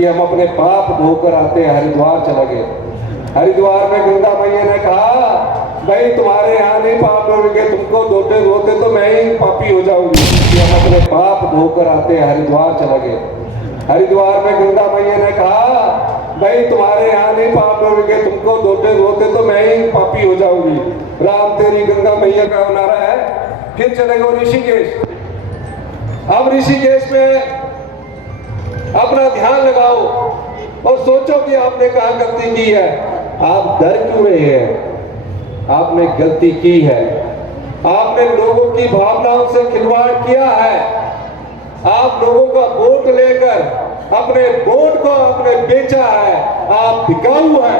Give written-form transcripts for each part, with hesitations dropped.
कि हम अपने पाप धोकर आते हैं। हरिद्वार चला गए। हरिद्वार में गंगा मैया ने कहा, भाई तुम्हारे यहाँ नहीं पाप धोगे, तुमको धोते धोते तो मैं ही पापी हो जाऊंगी। कि हम अपने पाप धोकर आते हैं। हरिद्वार चला गए। हरिद्वार में गंगा मैया ने कहा, भाई तुम्हारे यहाँ नहीं पाप धोगे, तुमको धोते धोते तो मैं ही पापी हो जाऊंगी। राम तेरी गंगा मैया का नारा है। फिर चले गए ऋषिकेश। अब ऋषिकेश में अपना ध्यान लगाओ और सोचो कि आपने कहाँ गलती की है। आप डर क्यों रहे हैं? आपने गलती की है। आपने लोगों की भावनाओं से खिलवाड़ किया है। आप लोगों का वोट लेकर अपने वोट को आपने बेचा है। आप बिकाऊ है।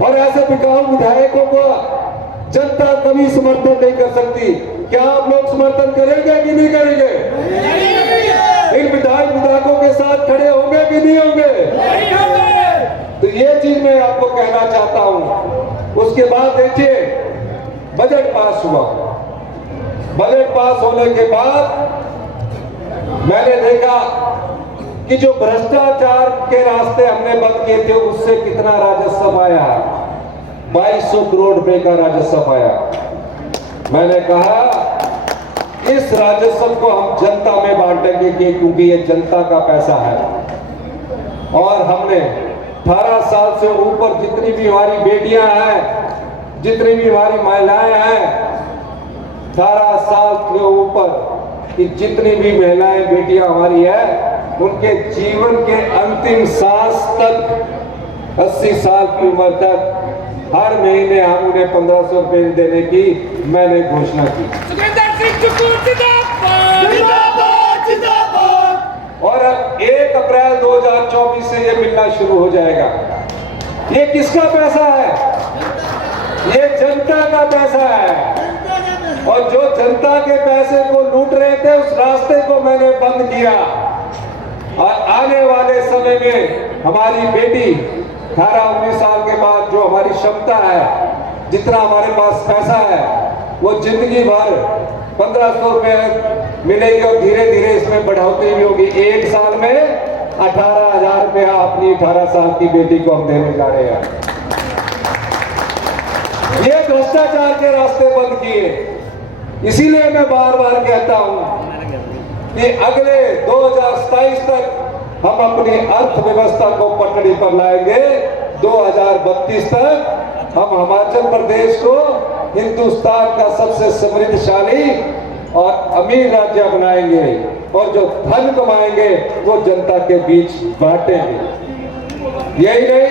और ऐसे बिकाऊ विधायकों को जनता कभी समर्थन नहीं कर सकती। क्या आप लोग समर्थन करेंगे कि नहीं करेंगे? इन विधायकों के साथ खड़े होंगे कि नहीं होंगे? तो ये चीज मैं आपको कहना चाहता हूं। उसके बाद देखिए, बजट पास हुआ। बजट पास होने के बाद मैंने देखा कि जो भ्रष्टाचार के रास्ते हमने बंद किए थे, उससे कितना राजस्व आया। 2200 करोड़ रुपए का राजस्व आया। मैंने कहा इस राजस्व को हम जनता में बांटेंगे, क्योंकि ये जनता का पैसा है। और हमने 18 साल से ऊपर जितनी भी हमारी बेटियां हैं, जितनी भी हमारी महिलाएं हैं, 18 साल के ऊपर की जितनी भी महिलाएं बेटियां हमारी है, उनके जीवन के अंतिम सांस तक 80 साल की उम्र तक हर महीने हम उन्हें 1500 रुपए देने की मैंने घोषणा की। और अब 1 अप्रैल 2024 से ये मिलना शुरू हो जाएगा। ये किसका पैसा है? ये जनता का पैसा है। और जो जनता के पैसे को लूट रहे थे, उस रास्ते को मैंने बंद किया। और आने वाले समय में हमारी बेटी 18-19 साल के बाद जो हमारी क्षमता है, जितना हमारे पास पैसा है, वो जिंदगी भर 1500 रुपए मिलेगी और धीरे धीरे इसमें बढ़ोतरी भी होगी। 1 साल में 18,000 रुपया अपनी 18 साल की बेटी को हम देने जा रहे हैं। ये भ्रष्टाचार के रास्ते बंद किए। इसीलिए मैं बार बार कहता हूं कि अगले 2027 तक हम अपनी अर्थव्यवस्था को पटड़ी पर लाएंगे। 2032 तक हम हिमाचल प्रदेश को हिंदुस्तान का सबसे समृद्धशाली और अमीर राज्य बनाएंगे। और जो धन कमाएंगे वो जनता के बीच बांटेंगे। यही नहीं,